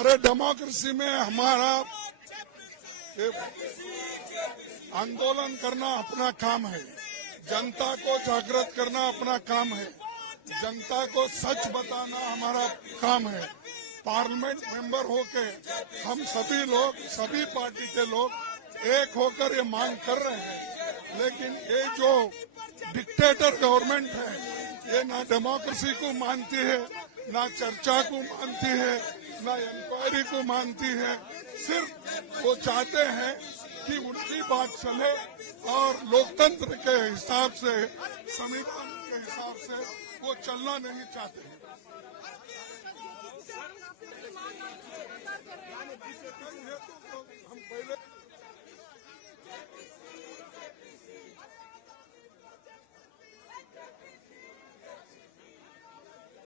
अरे डेमोक्रेसी में हमारा आंदोलन करना अपना काम है, जनता को जागृत करना अपना काम है, जनता को सच बताना हमारा काम है। पार्लियामेंट मेंबर होके हम सभी लोग, सभी पार्टी के लोग एक होकर ये मांग कर रहे हैं, लेकिन ये जो डिक्टेटर गवर्नमेंट है, ये ना डेमोक्रेसी को मानती है, ना चर्चा को मानती है, ना इंक्वायरी को मानती है। सिर्फ वो चाहते हैं कि उनकी बात चले और लोकतंत्र के हिसाब से, संविधान के हिसाब से वो चलना नहीं चाहते हैं। हम पहले